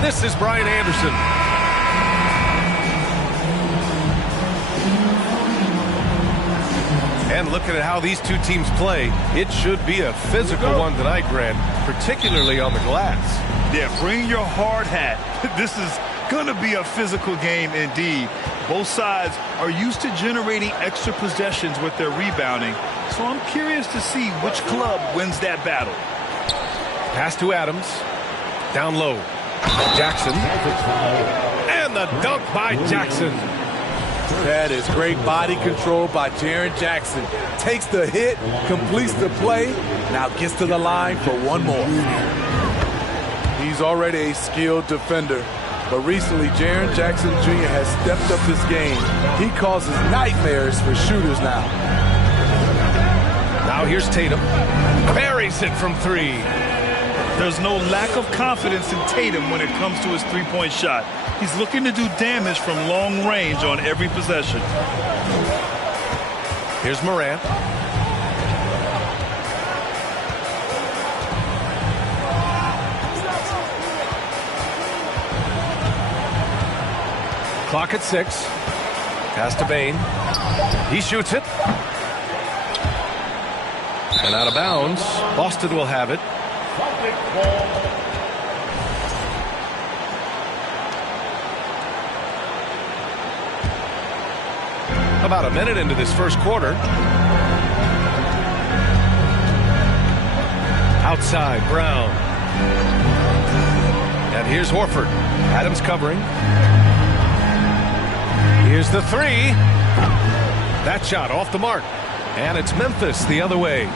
This is Brian Anderson. And looking at how these two teams play, it should be a physical one tonight, Grant, particularly on the glass. Yeah, bring your hard hat. This is going to be a physical game indeed. Both sides are used to generating extra possessions with their rebounding, so I'm curious to see which club wins that battle. Pass to Adams. Down low. Jackson. And the dunk by Jackson. That is great body control by Jaren Jackson. Takes the hit, completes the play, now gets to the line for one more. He's already a skilled defender, but recently Jaren Jackson Jr. has stepped up his game. He causes nightmares for shooters now. Now here's Tatum. Buries it from three. There's no lack of confidence in Tatum when it comes to his three-point shot. He's looking to do damage from long range on every possession. Here's Morant. Clock at 6. Pass to Bain. He shoots it. And out of bounds. Boston will have it. About a minute into this first quarter. Outside, Brown. And here's Horford. Adams covering. Here's the three. That shot off the mark. And it's Memphis the other way.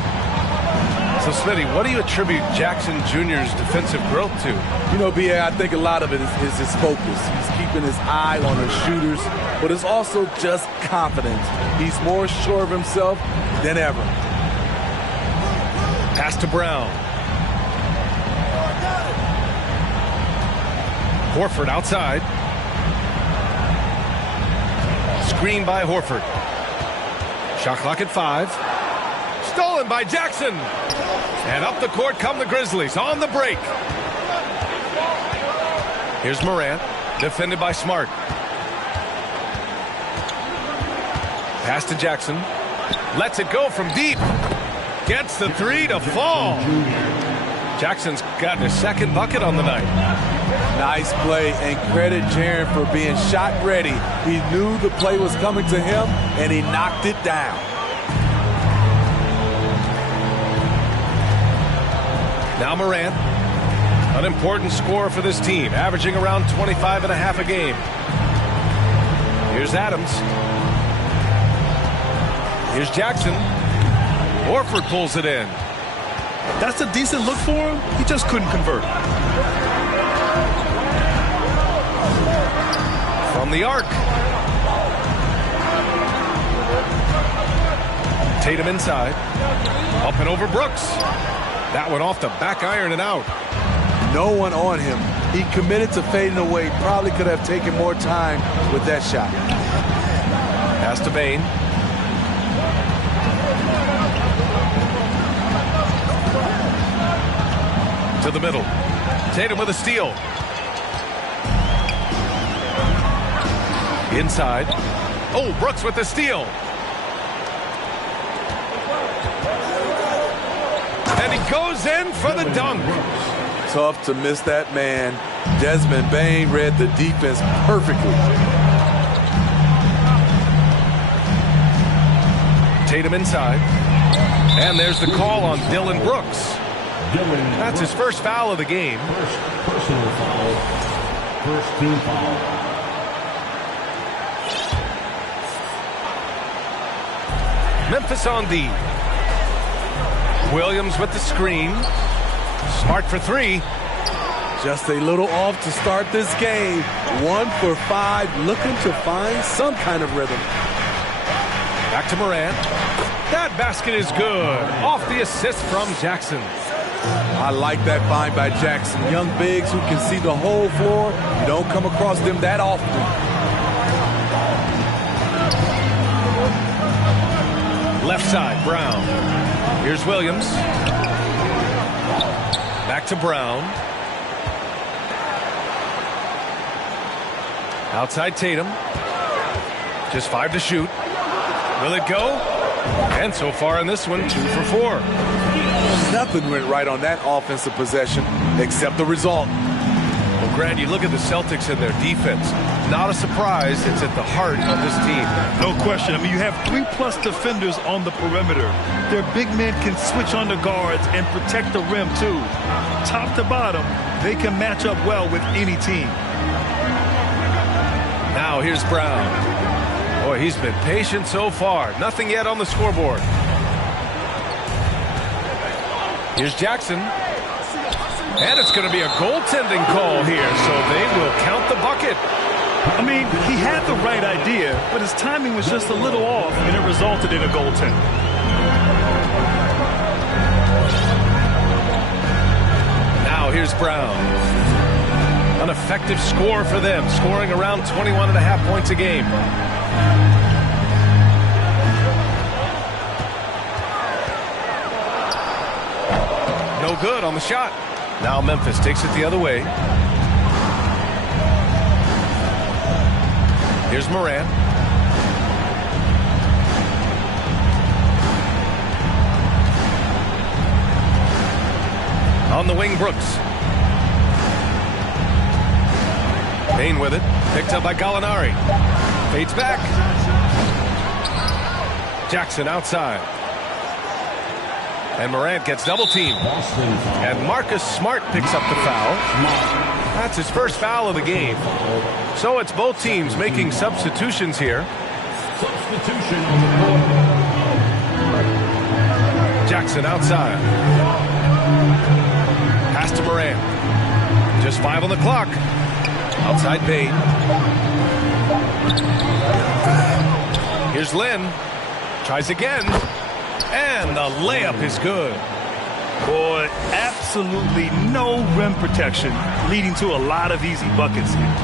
So, Smitty, what do you attribute Jackson Jr.'s defensive growth to? You know, B.A., I think a lot of it is his focus. He's keeping his eye on the shooters, but it's also just confidence. He's more sure of himself than ever. Pass to Brown. Horford outside. Screen by Horford. Shot clock at 5. Stolen by Jackson. And up the court come the Grizzlies on the break. Here's Morant, defended by Smart. Pass to Jackson. Lets it go from deep. Gets the three to fall. Jackson's gotten his second bucket on the night. Nice play, and credit Jaren for being shot ready. He knew the play was coming to him, and he knocked it down. Now Morant, an important scorer for this team, averaging around 25.5 a game. Here's Adams. Here's Jackson. Horford pulls it in. That's a decent look for him. He just couldn't convert. From the arc. Tatum inside. Up and over Brooks. That one off the back iron and out. No one on him. He committed to fading away. Probably could have taken more time with that shot. Pass to Bain. To the middle. Tatum with a steal. Inside. Oh, Brooks with the steal. And he goes in for the dunk. Tough to miss that man. Desmond Bain read the defense perfectly. Tatum inside. And there's the call on Dylan Brooks. That's his first foul of the game. First personal foul. First team foul. Memphis on D. Williams with the screen. Smart for three. Just a little off to start this game. 1 for 5, looking to find some kind of rhythm. Back to Morant. That basket is good. Off the assist from Jackson. I like that find by Jackson. Young bigs who can see the whole floor. You don't come across them that often. Left side, Brown. Here's Williams. Back to Brown. Outside Tatum. Just 5 to shoot. Will it go? And so far in this one, 2 for 4. Nothing went right on that offensive possession except the result. Well, Grant, you look at the Celtics and their defense. Not a surprise. It's at the heart of this team. No question. I mean, you have 3+ defenders on the perimeter. Their big men can switch on the guards and protect the rim, too. Top to bottom, they can match up well with any team. Now here's Brown. Boy, he's been patient so far. Nothing yet on the scoreboard. Here's Jackson. And it's going to be a goaltending call here, so they will count the bucket. I mean, he had the right idea, but his timing was just a little off, and it resulted in a goaltend. Now here's Brown. An effective score for them, scoring around 21.5 points a game. No good on the shot. Now Memphis takes it the other way. Here's Morant. On the wing, Brooks. Payne with it. Picked up by Gallinari. Fades back. Jackson outside. And Morant gets double-teamed. And Marcus Smart picks up the foul. That's his first foul of the game. So it's both teams making substitutions here. Substitution on the court. Jackson outside. Pass to Morant. Just 5 on the clock. Outside Payne. Here's Lynn. Tries again. And the layup is good. Boy, absolutely no rim protection, leading to a lot of easy buckets here.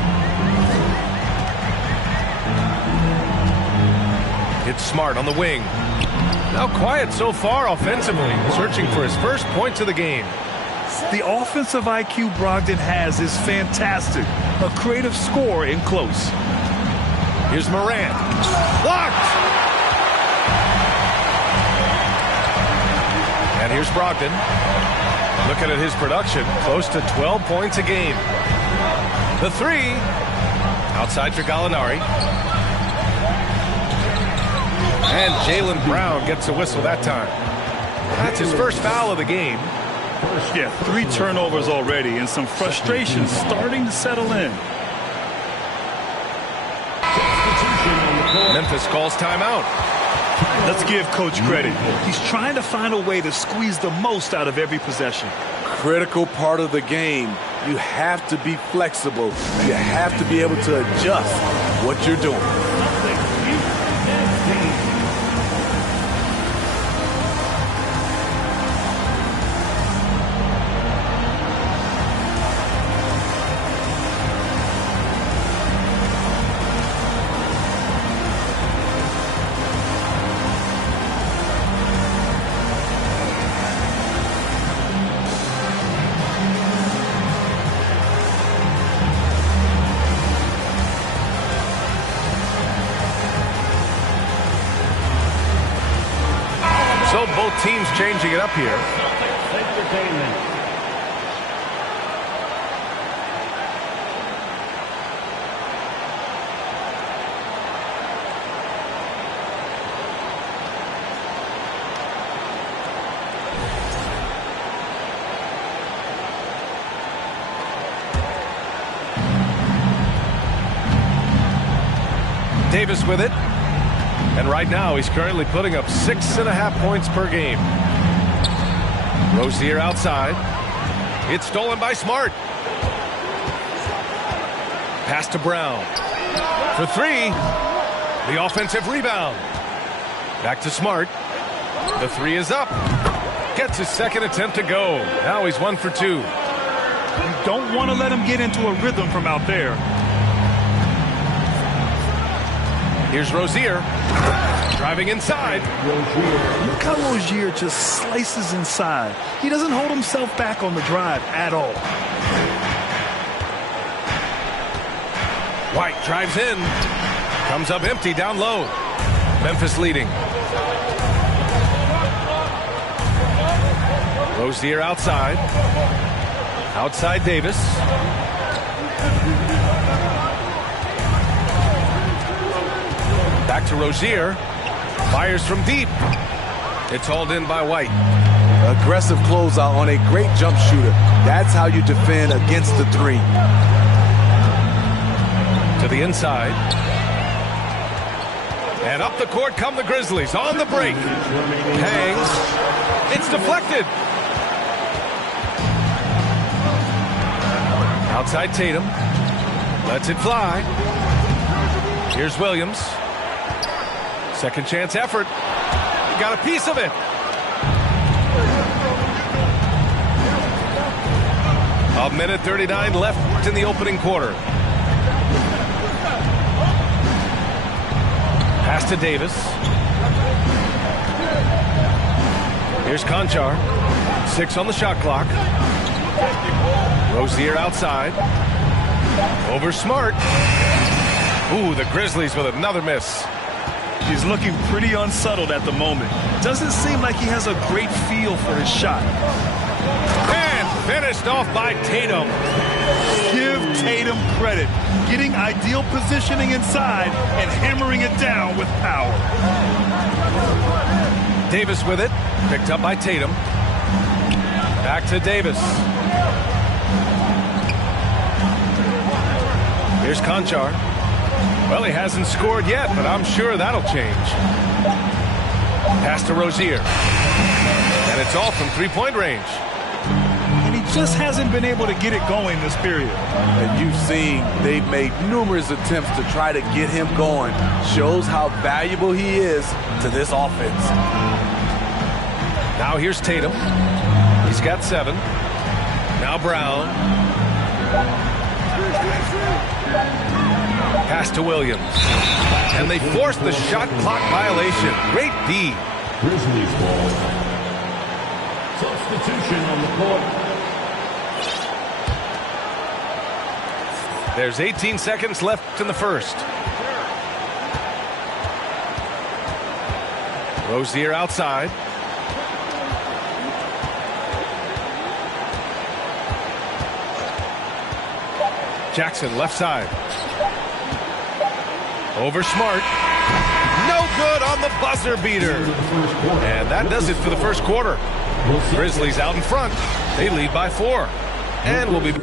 It's Smart on the wing. Now quiet so far offensively, searching for his first points of the game. The offensive IQ Brogdon has is fantastic. A creative scorer in close. Here's Morant. Blocked! And here's Brogdon. Looking at his production, close to 12 points a game. The 3. Outside for Gallinari. And Jaylen Brown gets a whistle that time. That's his first foul of the game. Yeah, 3 turnovers already and some frustration starting to settle in. Memphis calls timeout. Let's give Coach credit. He's trying to find a way to squeeze the most out of every possession. Critical part of the game. You have to be flexible. You have to be able to adjust what you're doing. Both teams changing it up here. Davis with it. And right now, he's currently putting up 6.5 points per game. Rozier outside. It's stolen by Smart. Pass to Brown. For 3. The offensive rebound. Back to Smart. The 3 is up. Gets his second attempt to go. Now he's 1 for 2. You don't want to let him get into a rhythm from out there. Here's Rozier. Driving inside. Look how Rozier just slices inside. He doesn't hold himself back on the drive at all. White drives in. Comes up empty down low. Memphis leading. Rozier outside. Outside Davis. Back to Rozier. Fires from deep. It's hauled in by White. Aggressive closeout on a great jump shooter. That's how you defend against the three. To the inside. And up the court come the Grizzlies on the break. Hangs. It's deflected. Outside Tatum. Lets it fly. Here's Williams. Second chance effort. Got a piece of it. A minute 39 left in the opening quarter. Pass to Davis. Here's Conchar. 6 on the shot clock. Rozier outside. Over Smart. Ooh, the Grizzlies with another miss. He's looking pretty unsettled at the moment. Doesn't seem like he has a great feel for his shot. And finished off by Tatum. Give Tatum credit. Getting ideal positioning inside and hammering it down with power. Davis with it. Picked up by Tatum. Back to Davis. Here's Conchar. Well, he hasn't scored yet, but I'm sure that'll change. Pass to Rozier. And it's all from three-point range. And he just hasn't been able to get it going this period. And you've seen they've made numerous attempts to try to get him going. Shows how valuable he is to this offense. Now here's Tatum. He's got 7. Now Brown. Pass to Williams. And they force the shot clock violation. Great D. Grizzlies ball. Substitution on the court. There's 18 seconds left in the first. Rozier outside. Jackson left side. Over Smart. No good on the buzzer beater. And that does it for the first quarter. Grizzlies out in front. They lead by 4. And we'll be...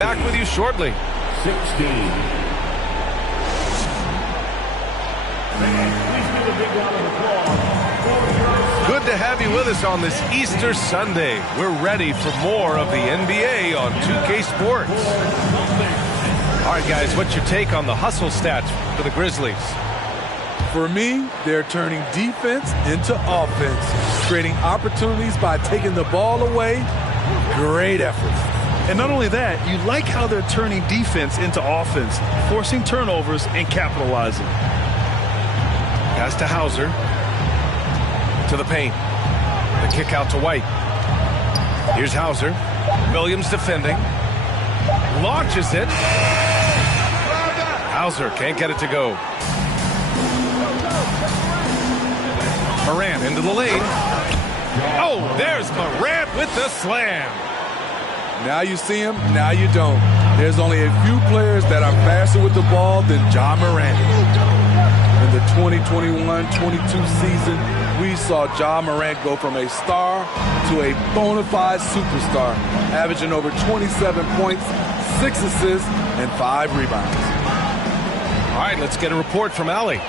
Back with you shortly. 16. Good to have you with us on this Easter Sunday. We're ready for more of the NBA on 2K Sports. All right, guys, what's your take on the hustle stats for the Grizzlies? For me, they're turning defense into offense, creating opportunities by taking the ball away. Great effort. And not only that, you like how they're turning defense into offense, forcing turnovers and capitalizing. Pass to Hauser. To the paint. The kick out to White. Here's Hauser. Williams defending. Launches it. Hauser can't get it to go. Morant into the lane. Oh, there's Morant with the slam. Now you see him, now you don't. There's only a few players that are faster with the ball than Ja Morant. In the 2021-22 season, we saw Ja Morant go from a star to a bona fide superstar, averaging over 27 points, 6 assists, and 5 rebounds. All right, let's get a report from Allie.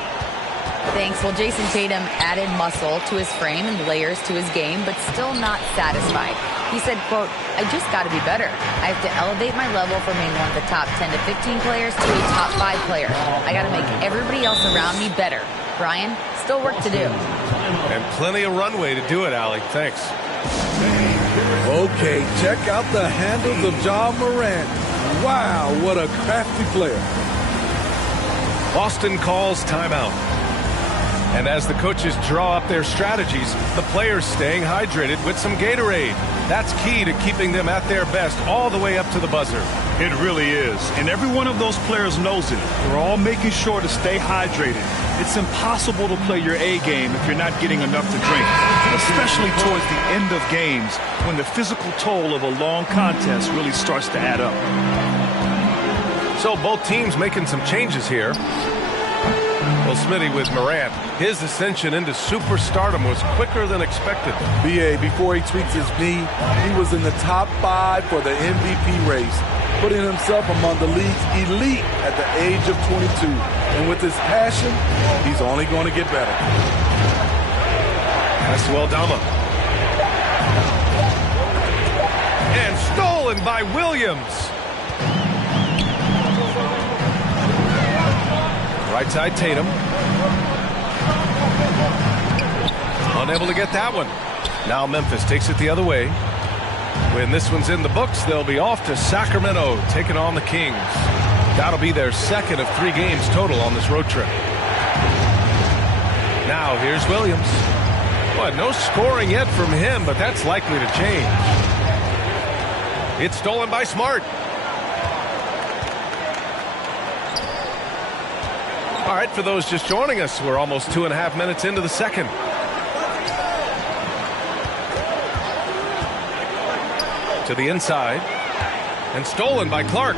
Thanks. Well, Jason Tatum added muscle to his frame and layers to his game, but still not satisfied. He said, quote, "I just got to be better. I have to elevate my level from being one of the top 10 to 15 players to a top 5 player. I got to make everybody else around me better." Brian, still work to do. And plenty of runway to do it, Allie. Thanks. Okay, check out the handles of Ja Morant. Wow, what a crafty player. Boston calls timeout. And as the coaches draw up their strategies, the players staying hydrated with some Gatorade. That's key to keeping them at their best all the way up to the buzzer. It really is. And every one of those players knows it. They're all making sure to stay hydrated. It's impossible to play your A game if you're not getting enough to drink, especially towards the end of games when the physical toll of a long contest really starts to add up. So both teams making some changes here. Well, Smitty, with Morant, his ascension into superstardom was quicker than expected. BA, before he tweaked his knee, he was in the top 5 for the MVP race, putting himself among the league's elite at the age of 22. And with his passion, he's only going to get better. Pass to Aldama. And stolen by Williams. Right side, Tatum. Unable to get that one. Now Memphis takes it the other way. When this one's in the books, they'll be off to Sacramento, taking on the Kings. That'll be their second of 3 games total on this road trip. Now here's Williams. Well, no scoring yet from him, but that's likely to change. It's stolen by Smart. All right, for those just joining us, we're almost 2.5 minutes into the second. To the inside. And stolen by Clark.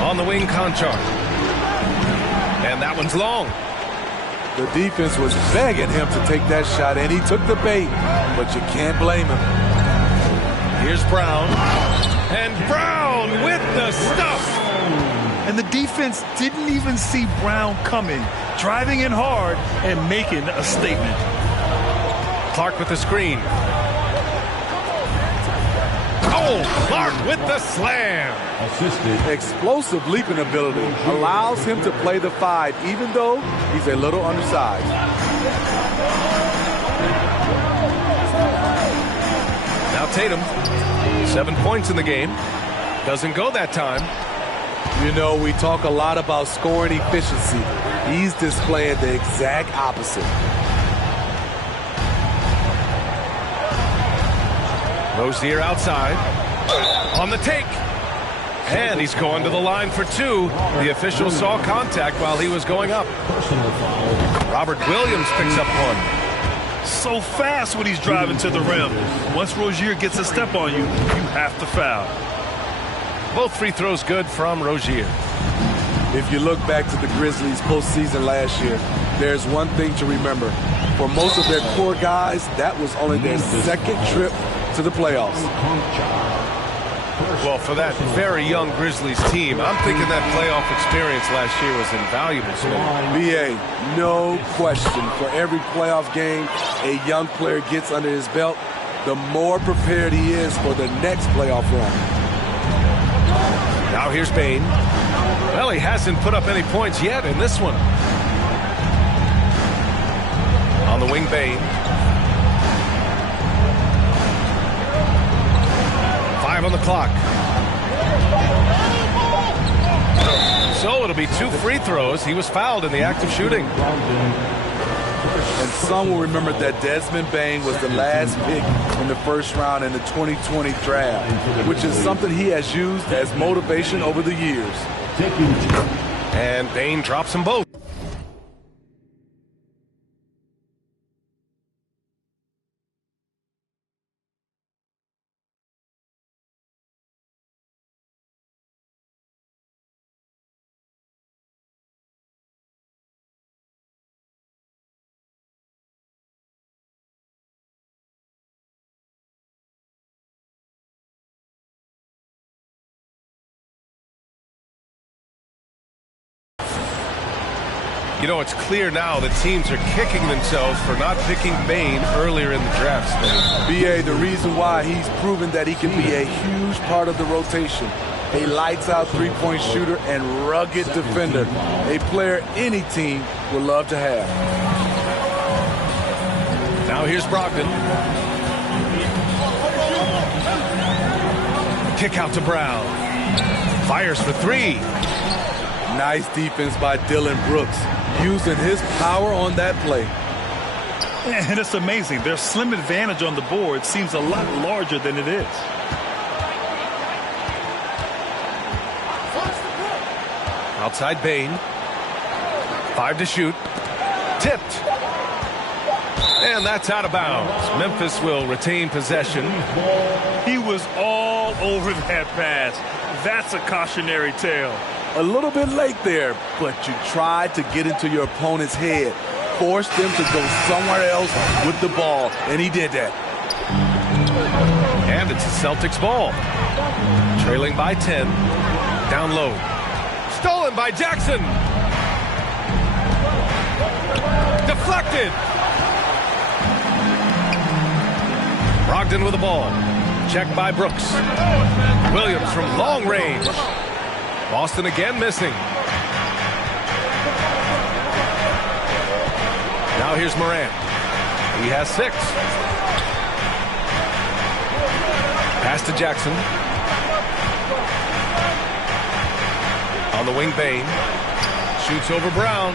On the wing, Conchar. And that one's long. The defense was begging him to take that shot, and he took the bait, but you can't blame him. Here's Brown. And Brown with the stuff. And the defense didn't even see Brown coming, driving in hard and making a statement. Clark with the screen. Oh, Clark with the slam. Assisted. Explosive leaping ability allows him to play the 5, even though he's a little undersized. Now Tatum, 7 points in the game. Doesn't go that time. You know, we talk a lot about scoring efficiency. He's displaying the exact opposite. Rozier outside. On the take. And he's going to the line for 2. The official saw contact while he was going up. Personal foul. Robert Williams picks up 1. So fast when he's driving to the rim. Once Rozier gets a step on you, you have to foul. Both free throws good from Rozier. If you look back to the Grizzlies postseason last year, there's one thing to remember. For most of their core guys, that was only their second trip to the playoffs. Well, for that very young Grizzlies team, I'm thinking that playoff experience last year was invaluable. BA, no question. For every playoff game a young player gets under his belt, the more prepared he is for the next playoff run. Now here's Bain. Well, he hasn't put up any points yet in this one. On the wing, Bain. 5 on the clock. So it'll be 2 free throws. He was fouled in the act of shooting. And some will remember that Desmond Bain was the last pick in the first round in the 2020 draft, which is something he has used as motivation over the years. And Bain drops them both. You know, it's clear now that teams are kicking themselves for not picking Bane earlier in the draft. B.A., the reason why he's proven that he can be a huge part of the rotation. A lights-out three-point shooter and rugged defender. A player any team would love to have. Now here's Brogdon. Kick out to Brown. Fires for three. Nice defense by Dylan Brooks, using his power on that play. And it's amazing. Their slim advantage on the board seems a lot larger than it is. Outside Bane. 5 to shoot. Tipped. And that's out of bounds. Memphis will retain possession. He was all over that pass. That's a cautionary tale. A little bit late there, but you tried to get into your opponent's head. Forced them to go somewhere else with the ball, and he did that. And it's the Celtics ball. Trailing by 10. Down low. Stolen by Jackson. Deflected. Brogdon with the ball. Checked by Brooks. Williams from long range. Boston again missing. Now here's Morant. He has 6. Pass to Jackson. On the wing, Bane. Shoots over Brown.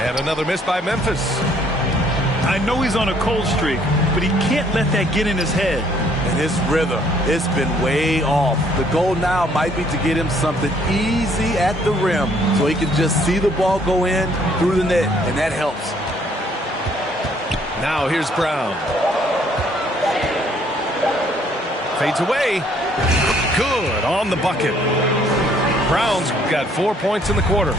And another miss by Memphis. I know he's on a cold streak, but he can't let that get in his head. And his rhythm, it's been way off. The goal now might be to get him something easy at the rim so he can just see the ball go in through the net, and that helps. Now here's Brown. Fades away. Good on the bucket. Brown's got 4 points in the quarter.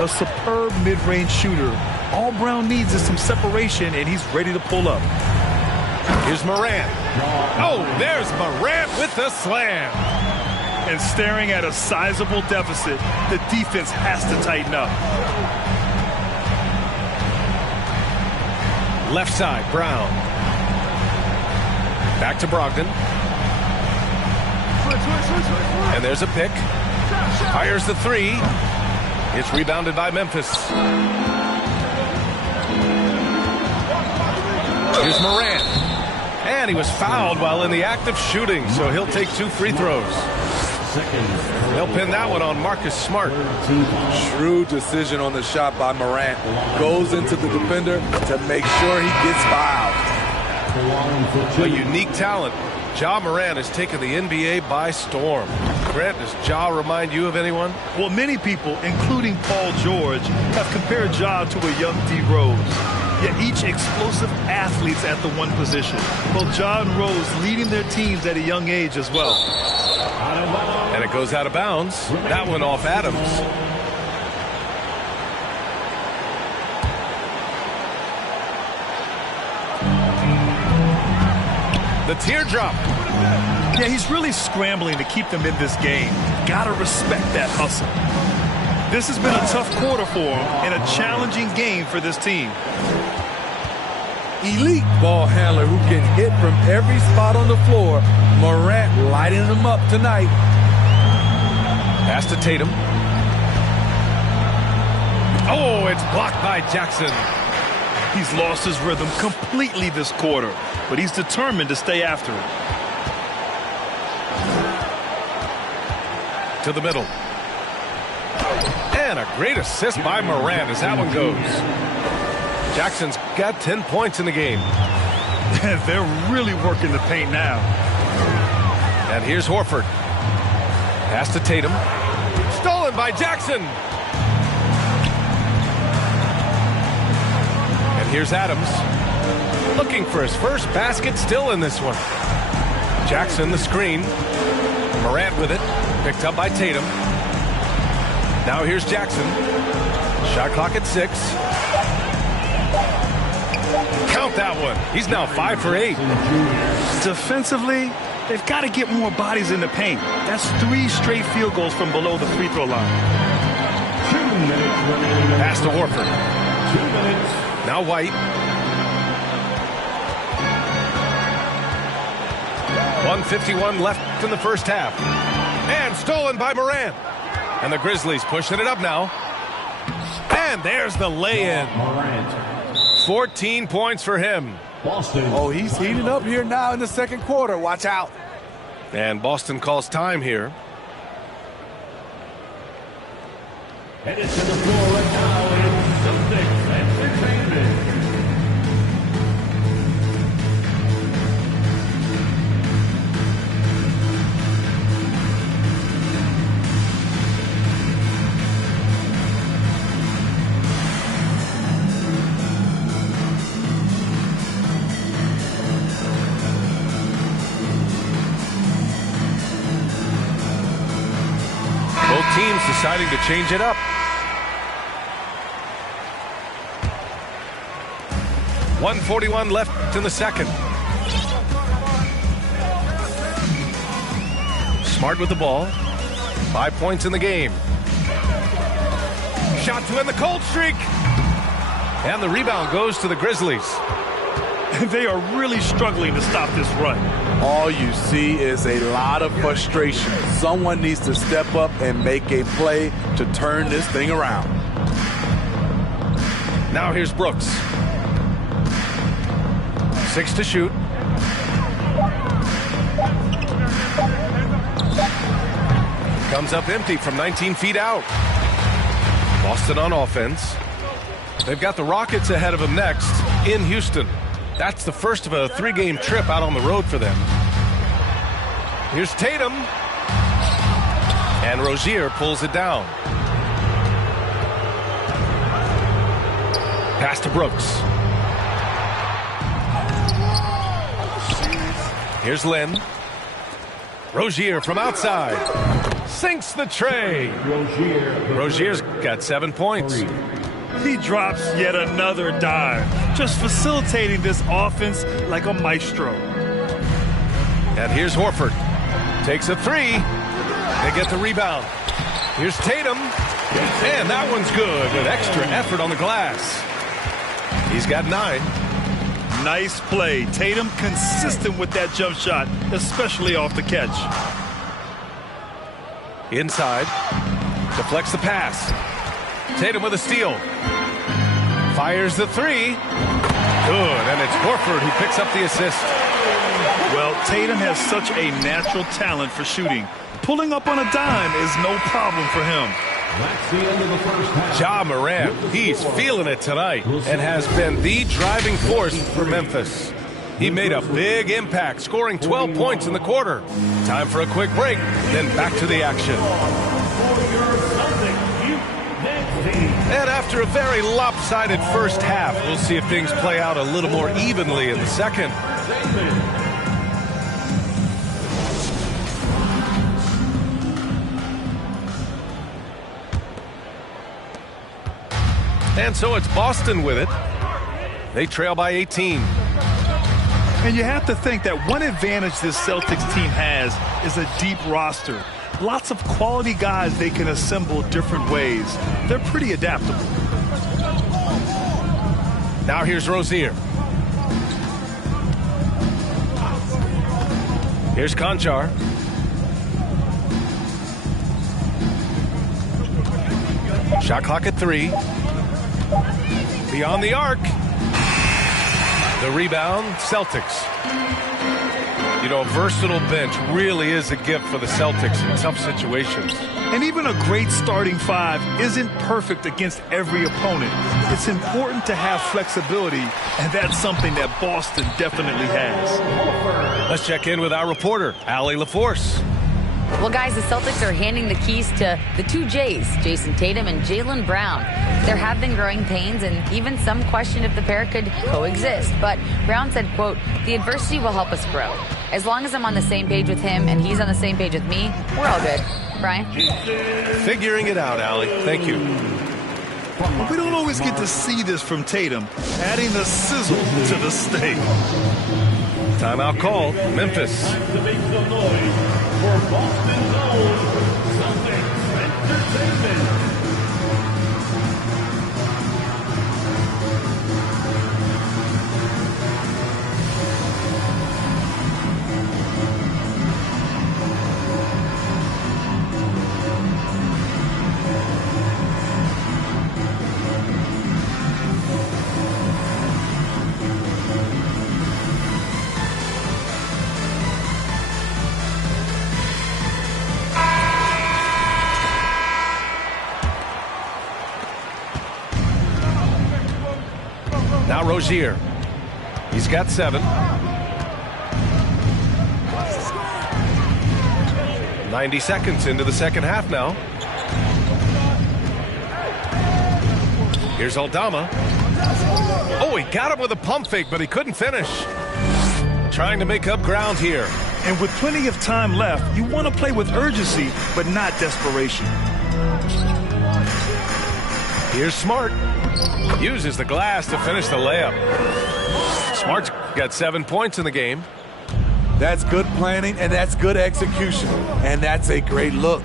A superb mid-range shooter. All Brown needs is some separation, and he's ready to pull up. Here's Morant. Oh, there's Morant with the slam. And staring at a sizable deficit, the defense has to tighten up. Left side, Brown. Back to Brogdon. And there's a pick. Fires the three. It's rebounded by Memphis. Here's Morant. And he was fouled while in the act of shooting, so he'll take 2 free throws. They'll pin that one on Marcus Smart. Shrewd decision on the shot by Morant. Goes into the defender to make sure he gets fouled. A unique talent. Ja Morant has taken the NBA by storm. Grant, does Ja remind you of anyone? Well, many people, including Paul George, have compared Ja to a young D. Rose. Yet each explosive athletes at the one position. Both Ja and Rose leading their teams at a young age as well. And it goes out of bounds. That one off Adams. The teardrop. Yeah, he's really scrambling to keep them in this game. Gotta respect that hustle. This has been a tough quarter for him and a challenging game for this team. Elite ball handler who can hit from every spot on the floor. Morant lighting him up tonight. Pass to Tatum. Oh, it's blocked by Jackson. He's lost his rhythm completely this quarter, but he's determined to stay after it. To the middle. And a great assist by Morant as that one goes. Jackson's got 10 points in the game. They're really working the paint now. And here's Horford. Pass to Tatum. Stolen by Jackson. And here's Adams. Looking for his first basket, still in this one. Jackson the screen. Morant with it. Picked up by Tatum. Now here's Jackson. Shot clock at 6. Count that one. He's now 5 for 8. Defensively, they've got to get more bodies in the paint. That's 3 straight field goals from below the free throw line. minute remaining. Pass to Horford. 2 minutes. Now White. 1:51 left in the first half. And stolen by Morant. And the Grizzlies pushing it up now. And there's the lay-in. Morant. 14 points for him. Boston. Oh, he's heating up here now in the second quarter. Watch out. And Boston calls time here. Headed to the floor right now is Celtics Entertainment. Both teams deciding to change it up. .141 left in the second. Smart with the ball. 5 points in the game. Shot to end the cold streak. And the rebound goes to the Grizzlies. They are really struggling to stop this run. All you see is a lot of frustration. Someone needs to step up and make a play to turn this thing around. Now here's Brooks. 6 to shoot. Comes up empty from 19 feet out. Boston on offense. They've got the Rockets ahead of them next in Houston. That's the first of a 3-game trip out on the road for them. Here's Tatum. And Rozier pulls it down. Pass to Brooks. Here's Lynn. Rozier from outside. Sinks the tray. Rozier's got 7 points. He drops yet another dive, just facilitating this offense like a maestro. And here's Horford. Takes a 3. They get the rebound. Here's Tatum. And that one's good with extra effort on the glass. He's got 9. Nice play. Tatum consistent with that jump shot, especially off the catch. Inside. Deflects the pass. Tatum with a steal. Fires the 3. Good, and it's Horford who picks up the assist. Well, Tatum has such a natural talent for shooting. Pulling up on a dime is no problem for him. That's the end of the first half. Ja Morant, he's feeling it tonight and has been the driving force for Memphis. He made a big impact, scoring 12 points in the quarter. Time for a quick break, then back to the action. And after a very lopsided first half, we'll see if things play out a little more evenly in the second. And so it's Boston with it. They trail by 18. And you have to think that one advantage this Celtics team has is a deep roster. Lots of quality guys they can assemble different ways. They're pretty adaptable. Now here's Rozier. Here's Conchar. Shot clock at 3. Beyond the arc. The rebound, Celtics. You know, a versatile bench really is a gift for the Celtics in tough situations. And even a great starting 5 isn't perfect against every opponent. It's important to have flexibility, and that's something that Boston definitely has. Let's check in with our reporter, Allie LaForce. Well, guys, the Celtics are handing the keys to the 2 J's, Jason Tatum and Jaylen Brown. There have been growing pains, and even some question if the pair could coexist. But Brown said, quote, "The adversity will help us grow. As long as I'm on the same page with him and he's on the same page with me, we're all good." Brian? Figuring it out, Allie. Thank you. We don't always get to see this from Tatum, adding the sizzle to the steak. Timeout called. Memphis. To make some noise for Boston's own Celtics Entertainment. Rozier. He's got 7. 90 seconds into the second half now. Here's Aldama. Oh, he got him with a pump fake, but he couldn't finish. Trying to make up ground here. And with plenty of time left, you want to play with urgency, but not desperation. Here's Smart. Uses the glass to finish the layup. Smart's got 7 points in the game. That's good planning, and that's good execution. And that's a great look.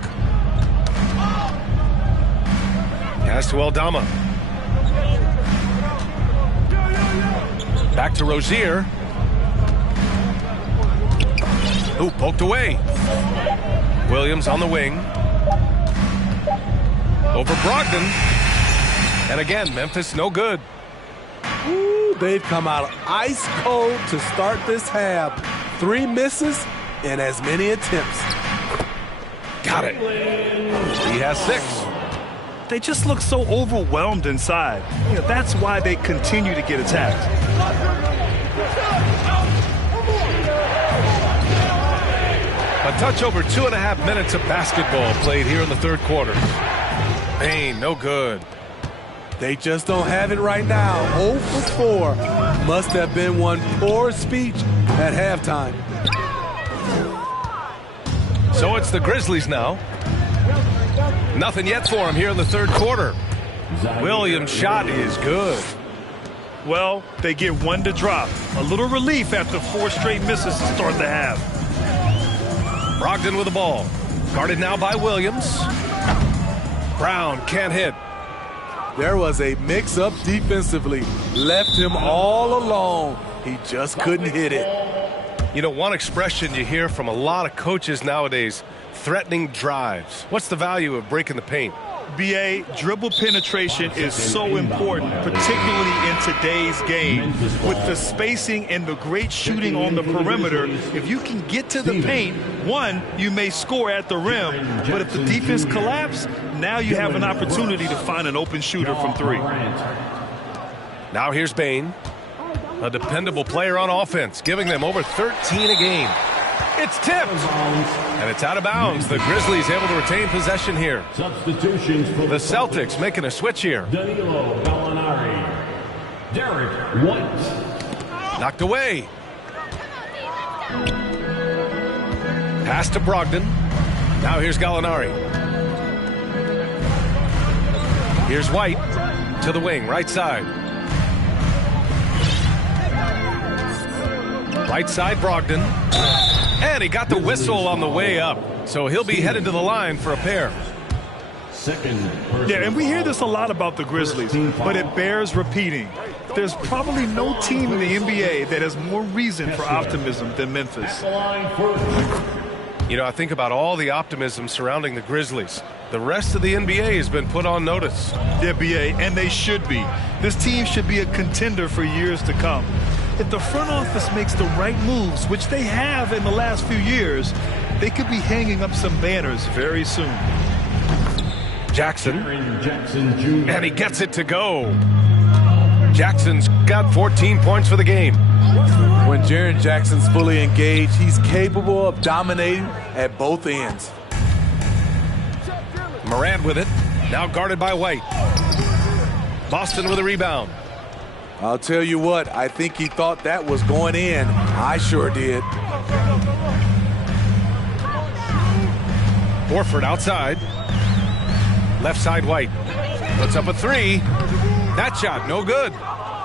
Pass to Aldama. Back to Rozier. Ooh, poked away. Williams on the wing. Over Brogdon. And again, Memphis no good. Ooh, they've come out ice cold to start this half. 3 misses in as many attempts. Got it. He has 6. They just look so overwhelmed inside. You know, that's why they continue to get attacked. A touch over 2.5 minutes of basketball played here in the third quarter. Payne, no good. They just don't have it right now. 0 for 4. Must have been one poor speech at halftime. So it's the Grizzlies now. Nothing yet for him here in the third quarter. Williams' shot is good. Well, they get one to drop. A little relief after 4 straight misses to start the half. Brogdon with the ball. Guarded now by Williams. Brown can't hit. There was a mix-up defensively. Left him all alone. He just couldn't hit it. You know, one expression you hear from a lot of coaches nowadays, threatening drives. What's the value of breaking the paint? BA, dribble penetration is so important, particularly in today's game. With the spacing and the great shooting on the perimeter, if you can get to the paint, one, you may score at the rim, but if the defense collapses, now you have an opportunity to find an open shooter from 3. Now here's Bane, a dependable player on offense, giving them over 13 a game. It's tipped, and it's out of bounds. The Grizzlies able to retain possession here. Substitutions for the Celtics making a switch here. Danilo Gallinari. Derek White. Knocked away. Pass to Brogdon. Now here's Gallinari. Here's White to the wing, right side. Right side, Brogdon. And he got the whistle on the way up. So he'll be headed to the line for a pair. Yeah, and we hear this a lot about the Grizzlies, but it bears repeating. There's probably no team in the NBA that has more reason for optimism than Memphis. You know, I think about all the optimism surrounding the Grizzlies. The rest of the NBA has been put on notice. Yeah, BA, and they should be. This team should be a contender for years to come. If the front office makes the right moves, which they have in the last few years, they could be hanging up some banners very soon. Jackson, and he gets it to go. Jackson's got 14 points for the game. When Jaren Jackson's fully engaged, he's capable of dominating at both ends. Morant with it, now guarded by White. Boston with a rebound. I'll tell you what, I think he thought that was going in. I sure did. Horford outside. Left side, White. Puts up a 3. That shot, no good.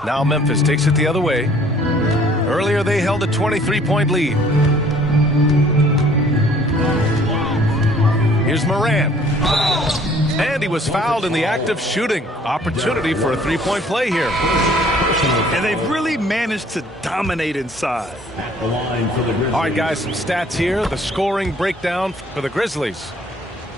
Now Memphis takes it the other way. Earlier they held a 23-point lead. Here's Morant. And he was fouled in the act of shooting. Opportunity for a 3-point play here. And they've really managed to dominate inside. All right, guys, some stats here. The scoring breakdown for the Grizzlies.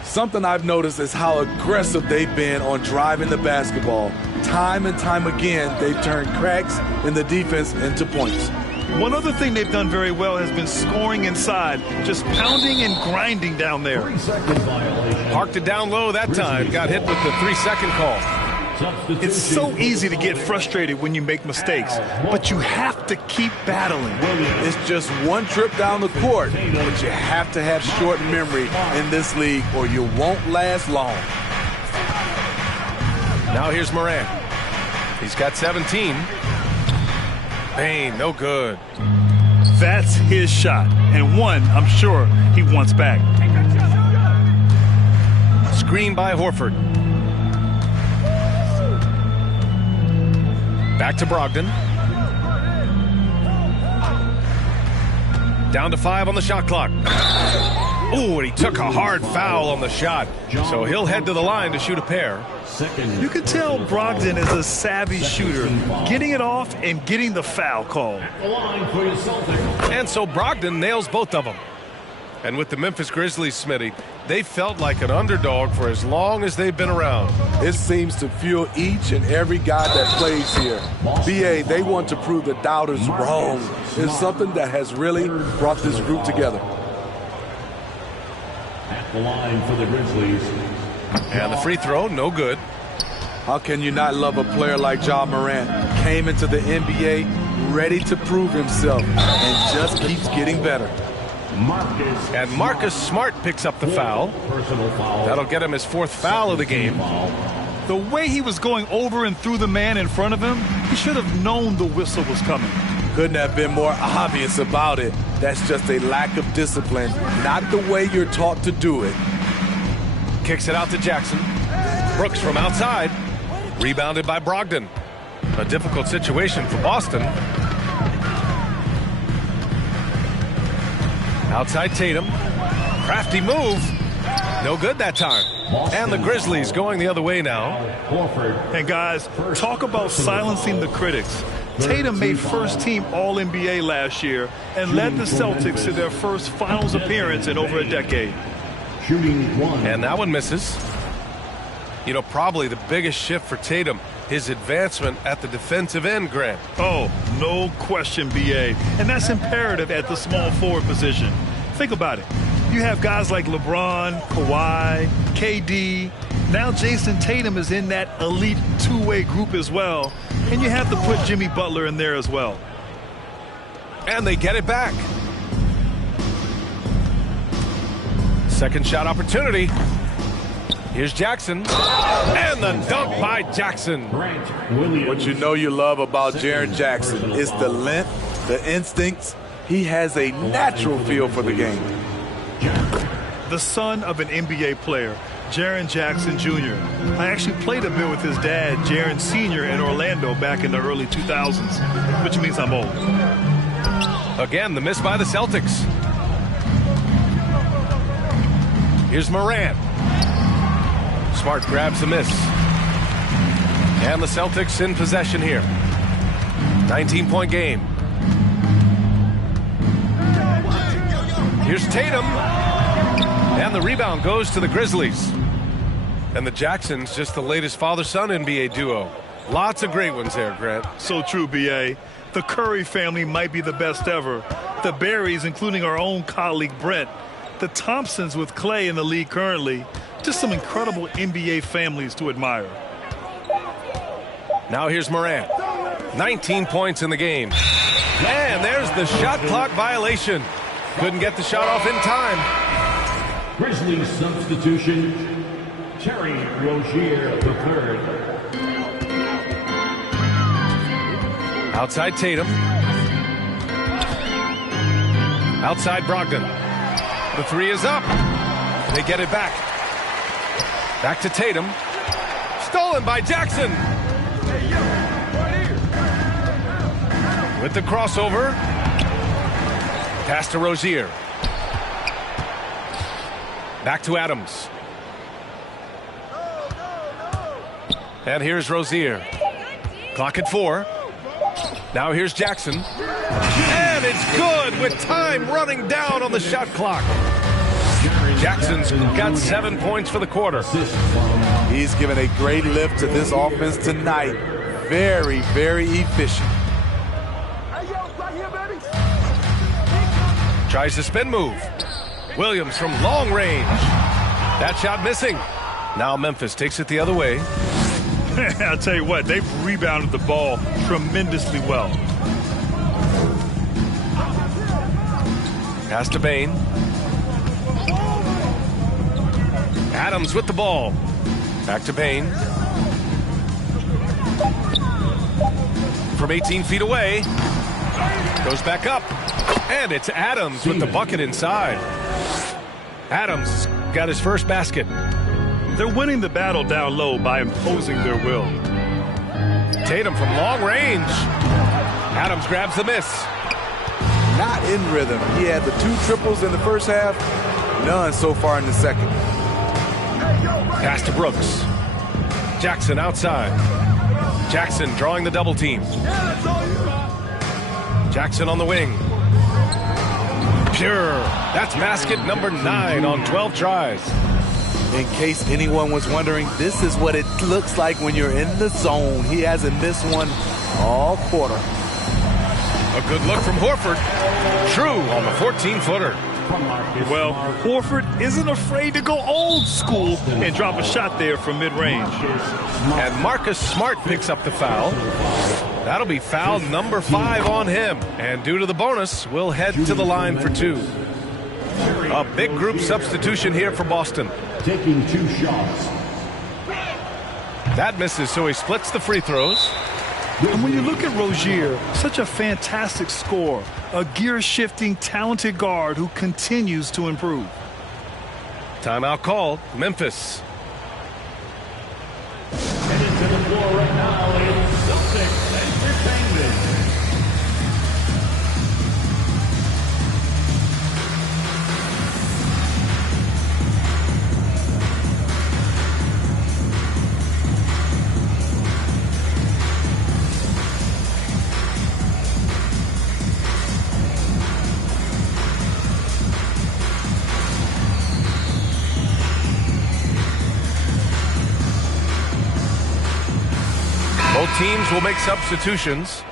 Something I've noticed is how aggressive they've been on driving the basketball. Time and time again, they've turned cracks in the defense into points. One other thing they've done very well has been scoring inside, just pounding and grinding down there. Parked it down low that time. Got hit with the 3-second call. It's so easy to get frustrated when you make mistakes, but you have to keep battling. It's just one trip down the court, but you have to have short memory in this league or you won't last long. Now here's Morant. He's got 17. Bang, no good. That's his shot, and one I'm sure he wants back. Screen by Horford. Back to Brogdon. Down to 5 on the shot clock. Oh, and he took a hard foul on the shot. So he'll head to the line to shoot a pair. You can tell Brogdon is a savvy shooter, getting it off and getting the foul call. And so Brogdon nails both of them. And with the Memphis Grizzlies, Smitty, they felt like an underdog for as long as they've been around. It seems to fuel each and every guy that plays here. BA, they want to prove the doubters wrong. It's something that has really brought this group together. At the line for the Grizzlies. And the free throw, no good. How can you not love a player like Ja Morant? Came into the NBA ready to prove himself and just keeps getting better. And Marcus Smart picks up the foul. That'll get him his 4th foul of the game. The way he was going over and through the man in front of him, he should have known the whistle was coming. Couldn't have been more obvious about it. That's just a lack of discipline, not the way you're taught to do it. Kicks it out to Jackson. Brooks from outside. Rebounded by Brogdon. A difficult situation for Boston. Outside Tatum. Crafty move. No good that time. And the Grizzlies going the other way now. And guys, talk about silencing the critics. Tatum made first-team All-NBA last year and led the Celtics to their first finals appearance in over a decade. And that one misses. You know, probably the biggest shift for Tatum, his advancement at the defensive end, Grant. Oh, no question, BA. And that's imperative at the small forward position. Think about it. You have guys like LeBron, Kawhi, KD. Now Jason Tatum is in that elite two-way group as well. And you have to put Jimmy Butler in there as well. And they get it back. Second shot opportunity. Here's Jackson. And the dunk by Jackson. What you know you love about Jaren Jackson is the length, the instincts. He has a natural feel for the game. The son of an NBA player, Jaren Jackson Jr. I actually played a bit with his dad, Jaren Sr. in Orlando back in the early 2000s, which means I'm old. Again, the miss by the Celtics. Here's Morant. Smart grabs the miss. And the Celtics in possession here. 19-point game. Here's Tatum. And the rebound goes to the Grizzlies. And the Jacksons, just the latest father-son NBA duo. Lots of great ones there, Grant. So true, B.A. The Curry family might be the best ever. The Berrys, including our own colleague Brent. The Thompsons with Clay in the league currently. Just some incredible NBA families to admire. Now here's Morant. 19 points in the game. And there's the shot clock violation. Couldn't get the shot off in time. Grizzlies substitution, Terry Rozier III. Outside Tatum. Outside Brogdon. The three is up. They get it back. Back to Tatum. Stolen by Jackson. With the crossover. Pass to Rozier. Back to Adams. And here's Rozier. Clock at 4. Now here's Jackson. And it's good with time running down on the shot clock. Jackson's got 7 points for the quarter. He's given a great lift to this offense tonight. Very, very efficient. Tries the spin move. Williams from long range. That shot missing. Now Memphis takes it the other way. I'll tell you what, they've rebounded the ball tremendously well. Pass to Bain. Adams with the ball. Back to Bain. From 18 feet away. Goes back up. And it's Adams with the bucket inside. Adams got his first basket. They're winning the battle down low by imposing their will. Tatum from long range. Adams grabs the miss. Not in rhythm. He had the 2 triples in the first half, none so far in the second. Pass to Brooks. Jackson outside. Jackson drawing the double team. Jackson on the wing. Pure. That's basket number 9 on 12 tries. In case anyone was wondering, this is what it looks like when you're in the zone. He hasn't missed one all quarter. A good look from Horford. True on the 14-footer. Well, Horford isn't afraid to go old school and drop a shot there from mid-range. And Marcus Smart picks up the foul. That'll be foul number 5 on him. And due to the bonus, we'll head to the line for 2. A big group substitution here for Boston. Taking 2 shots. That misses, so he splits the free throws. And when you look at Rozier, such a fantastic scorer, a gear-shifting, talented guard who continues to improve. Timeout called. Memphis. Headed to the floor right now is Celtics Entertainment. Both teams will make substitutions.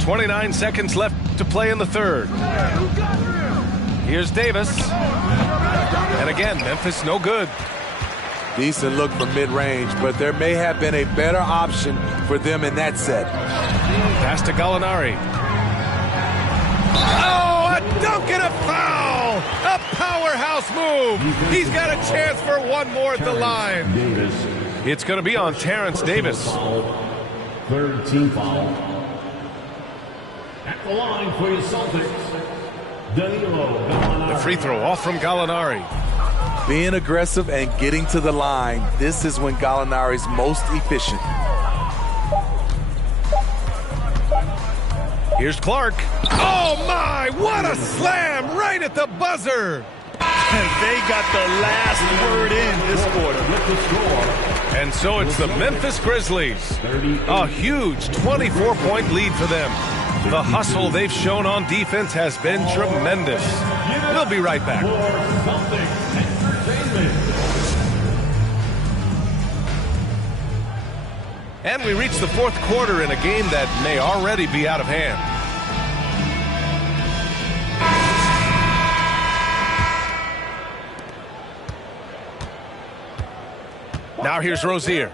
.29 seconds left to play in the third. Here's Davis. And again, Memphis no good. Decent look from mid-range, but there may have been a better option for them in that set. Pass to Gallinari. Oh, a dunk and a foul! A powerhouse move. He's got a chance for one more at the line. It's going to be on Terrence Davis. Third team foul. At the line for your Celtics, Danilo Gallinari. The free throw off from Gallinari. Being aggressive and getting to the line, this is when Gallinari's most efficient. Here's Clark. Oh my, what a slam right at the buzzer. And they got the last word in this quarter. And so it's the Memphis Grizzlies. A huge 24-point lead for them. The hustle they've shown on defense has been tremendous. We'll be right back. And we reach the fourth quarter in a game that may already be out of hand. Now here's Rozier.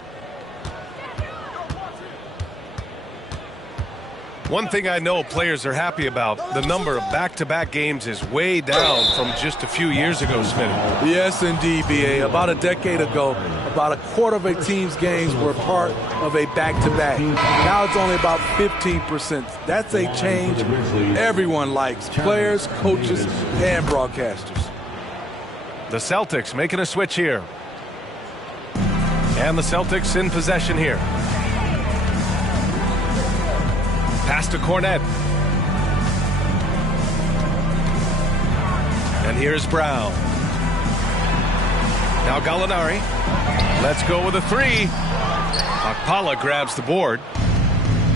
One thing I know players are happy about, the number of back-to-back games is way down from just a few years ago, Smitty. Yes, indeed, B.A. About a decade ago, about a quarter of a team's games were part of a back-to-back. Now it's only about 15%. That's a change everyone likes, players, coaches, and broadcasters. The Celtics making a switch here. And the Celtics in possession here. Pass to Cornette. And here's Brown. Now Gallinari. Let's go with a three. Akpala grabs the board.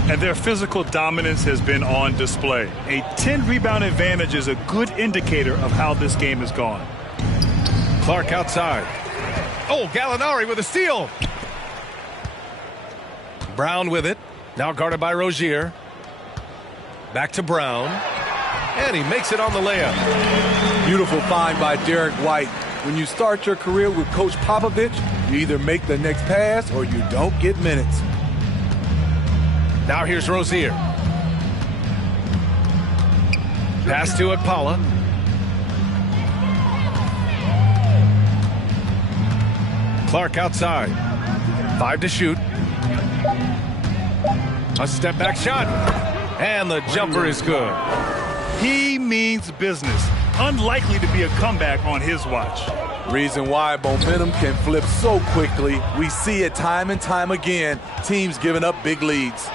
And their physical dominance has been on display. A 10-rebound advantage is a good indicator of how this game has gone. Clark outside. Oh, Gallinari with a steal. Brown with it. Now guarded by Rozier. Back to Brown. And he makes it on the layup. Beautiful find by Derek White. When you start your career with Coach Popovich, you either make the next pass or you don't get minutes. Now here's Rozier. Pass to Akpala. Clark outside. 5 to shoot. A step back shot. And the jumper is good. He means business. Unlikely to be a comeback on his watch. Reason why momentum can flip so quickly. We see it time and time again. Teams giving up big leads.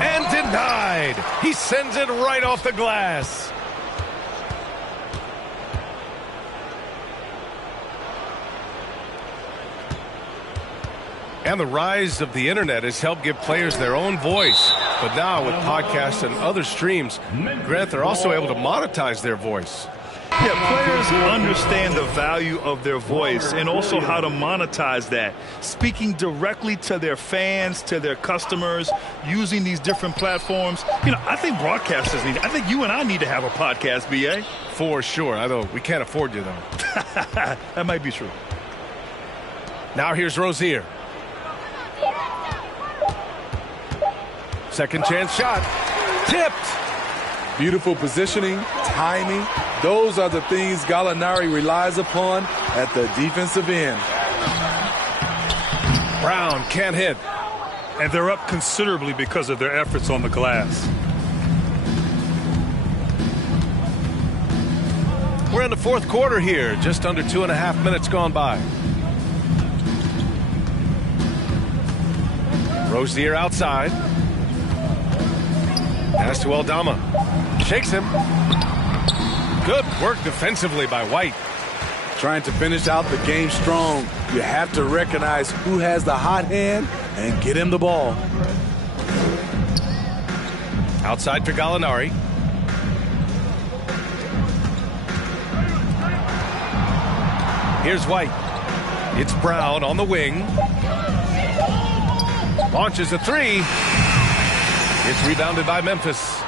And denied. He sends it right off the glass. And the rise of the internet has helped give players their own voice. But now with podcasts and other streams, Grant, they're also able to monetize their voice. Yeah, players understand the value of their voice and also how to monetize that. Speaking directly to their fans, to their customers, using these different platforms. You know, I think broadcasters need, I think you and I need to have a podcast, B.A. For sure, although we can't afford you, though. That might be true. Now here's Rozier. Second chance shot. Tipped. Beautiful positioning, timing. Those are the things Gallinari relies upon at the defensive end. Brown can't hit. And they're up considerably because of their efforts on the glass. We're in the fourth quarter here. Just under 2.5 minutes gone by. Rozier outside. Pass to Aldama. Shakes him. Good work defensively by White. Trying to finish out the game strong. You have to recognize who has the hot hand and get him the ball. Outside for Gallinari. Here's White. It's Brown on the wing. Launches a three. It's rebounded by Memphis.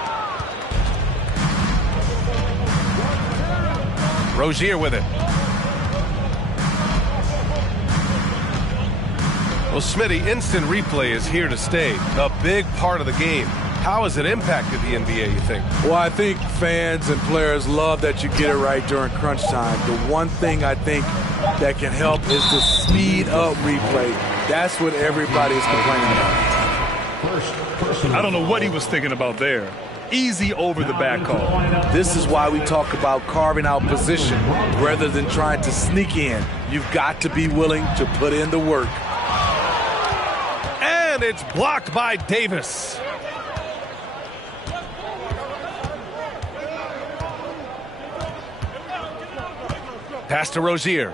Rozier with it. Well, Smitty, instant replay is here to stay. A big part of the game. How has it impacted the NBA, you think? Well, I think fans and players love that you get it right during crunch time. The one thing I think that can help is the speed up replay. That's what everybody is complaining about. I don't know what he was thinking about there. Easy over the back call. This is why we talk about carving out position rather than trying to sneak in. You've got to be willing to put in the work. And it's blocked by Davis. Pass to Rozier.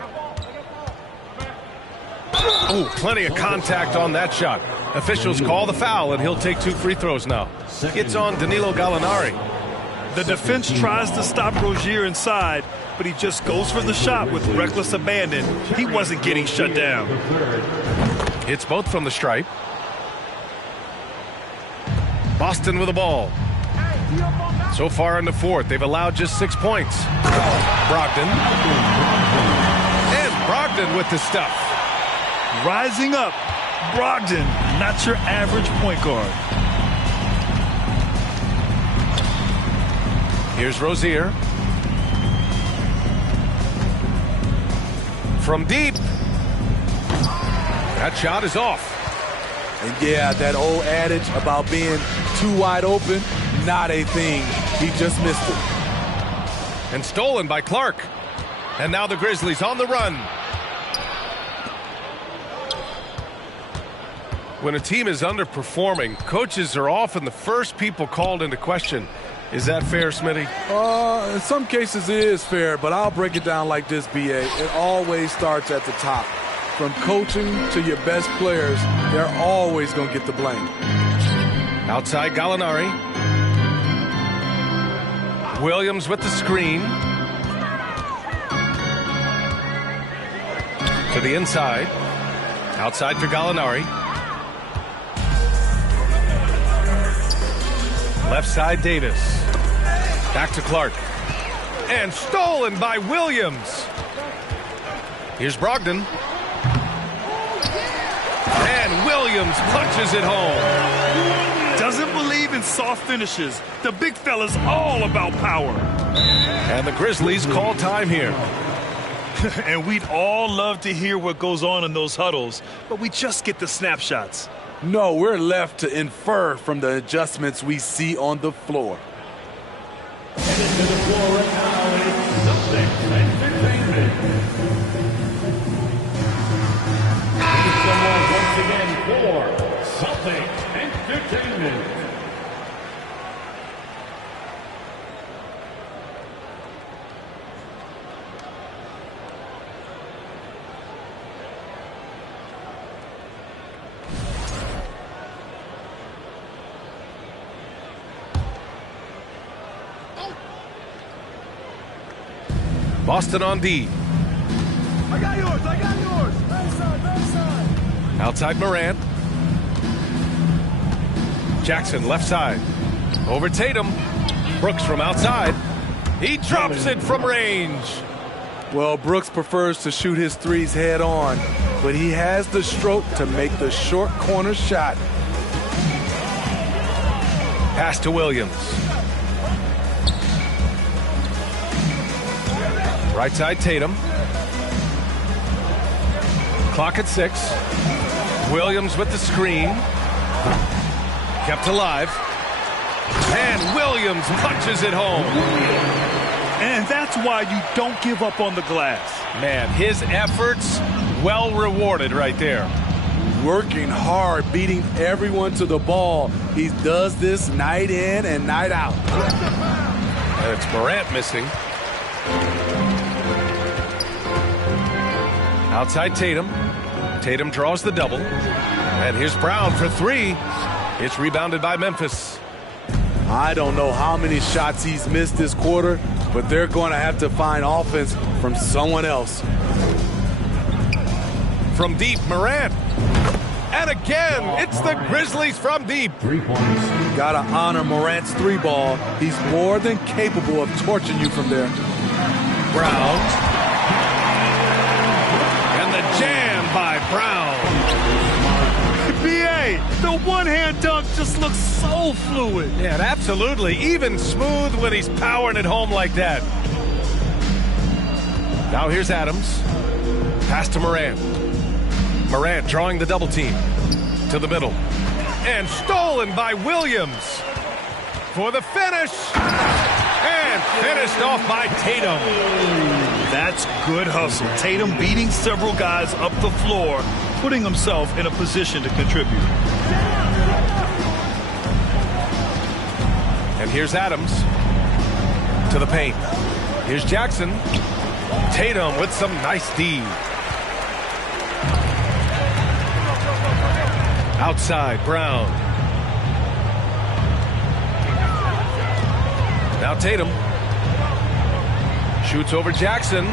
Ooh, plenty of contact on that shot. Officials call the foul, and he'll take 2 free throws now. It's on Danilo Gallinari. The defense tries to stop Rozier inside, but he just goes for the shot with reckless abandon. He wasn't getting shut down. It's both from the stripe. Boston with the ball. So far in the fourth, they've allowed just 6 points. Brogdon. And Brogdon with the stuff. Rising up, Brogdon, not your average point guard. Here's Rozier. From deep. That shot is off. And yeah, that old adage about being too wide open, not a thing. He just missed it. And stolen by Clark. And now the Grizzlies on the run. When a team is underperforming, coaches are often the first people called into question. Is that fair, Smitty? In some cases it is fair, but I'll break it down like this, B.A. It always starts at the top. From coaching to your best players, they're always going to get the blame. Outside Gallinari. Williams with the screen. To the inside. Outside for Gallinari. Left side Davis. Back to Clark. And stolen by Williams. Here's Brogdon. And Williams punches it home. Doesn't believe in soft finishes. The big fella's all about power. And the Grizzlies call time here. And we'd all love to hear what goes on in those huddles, but we just get the snapshots. No, we're left to infer from the adjustments we see on the floor. Headed to the floor right now is Celtics Entertainment. Please someone once again for Celtics Entertainment. Boston on D. I got yours. Right side. Outside Morant. Jackson left side. Over Tatum. Brooks from outside. He drops it from range. Well, Brooks prefers to shoot his threes head on, but he has the stroke to make the short corner shot. Pass to Williams. Right side Tatum. Clock at 6. Williams with the screen. Kept alive. And Williams punches it home. And that's why you don't give up on the glass. Man, his efforts well rewarded right there. Working hard, beating everyone to the ball. He does this night in and night out. And it's Morant missing. Outside Tatum. Tatum draws the double. And here's Brown for 3. It's rebounded by Memphis. I don't know how many shots he's missed this quarter, but they're going to have to find offense from someone else. From deep, Morant. And again, it's the Grizzlies from deep. 3 points. Gotta honor Morant's 3-ball. He's more than capable of torching you from there. Brown. And the jam by Brown. B.A., the one-hand dunk just looks so fluid. Yeah, absolutely. Even smooth when he's powering it home like that. Now here's Adams. Pass to Morant. Morant drawing the double team. To the middle. And stolen by Williams. For the finish. And finished off by Tatum. That's good hustle. Tatum beating several guys up the floor, putting himself in a position to contribute. And here's Adams to the paint. Here's Jackson. Tatum with some nice D. Outside, Brown. Now Tatum. Shoots over Jackson.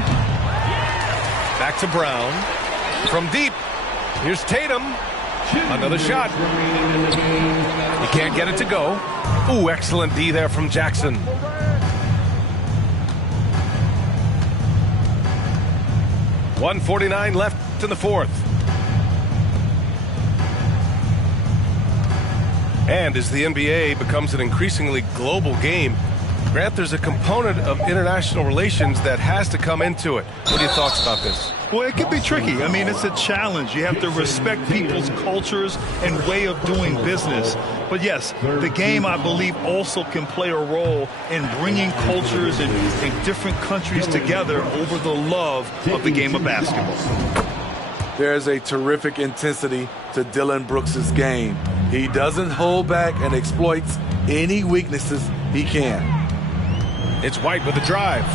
Back to Brown. From deep. Here's Tatum. Another shot. He can't get it to go. Ooh, excellent D there from Jackson. .149 left in the fourth. And as the NBA becomes an increasingly global game, Grant, there's a component of international relations that has to come into it. What are your thoughts about this? Well, it can be tricky. I mean, it's a challenge. You have to respect people's cultures and way of doing business. But yes, the game, I believe, also can play a role in bringing cultures in different countries together over the love of the game of basketball. There's a terrific intensity to Dillon Brooks' game. He doesn't hold back and exploits any weaknesses he can. It's White with a drive.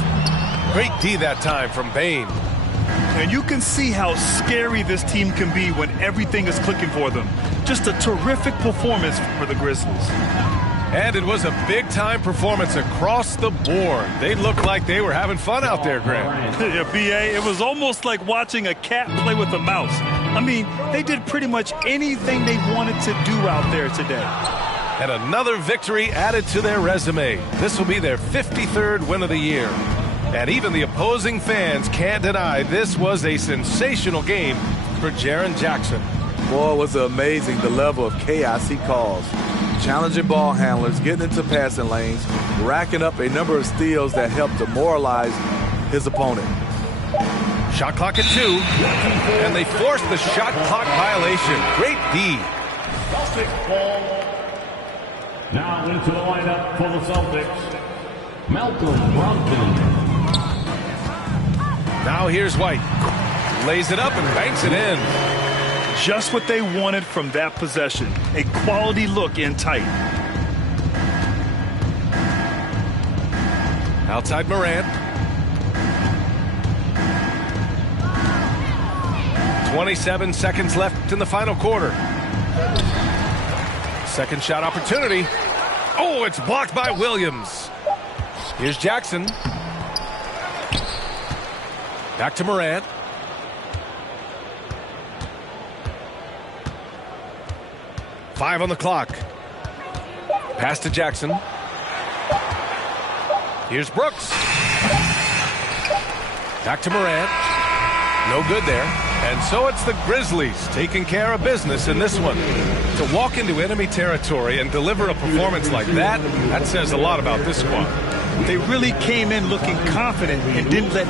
Great D that time from Bane. And you can see how scary this team can be when everything is clicking for them. Just a terrific performance for the Grizzlies. And it was a big-time performance across the board. They looked like they were having fun out there, Grant. Yeah, B.A., it was almost like watching a cat play with a mouse. I mean, they did pretty much anything they wanted to do out there today. And another victory added to their resume. This will be their 53rd win of the year. And even the opposing fans can't deny this was a sensational game for Jaren Jackson. Boy, it was amazing the level of chaos he caused. Challenging ball handlers, getting into passing lanes, racking up a number of steals that helped demoralize his opponent. Shot clock at 2, and they forced the shot clock violation. Great D. Celtics ball. Now into the lineup for the Celtics, Malcolm Brogdon. Now here's White. Lays it up and banks it in. Just what they wanted from that possession. A quality look in tight. Outside Morant. 27 seconds left in the final quarter. Second shot opportunity. Oh, it's blocked by Williams. Here's Jackson. Back to Morant. Five on the clock. Pass to Jackson. Here's Brooks. Back to Morant. No good there. And so it's the Grizzlies taking care of business in this one. To walk into enemy territory and deliver a performance like that, that says a lot about this squad. They really came in looking confident and didn't let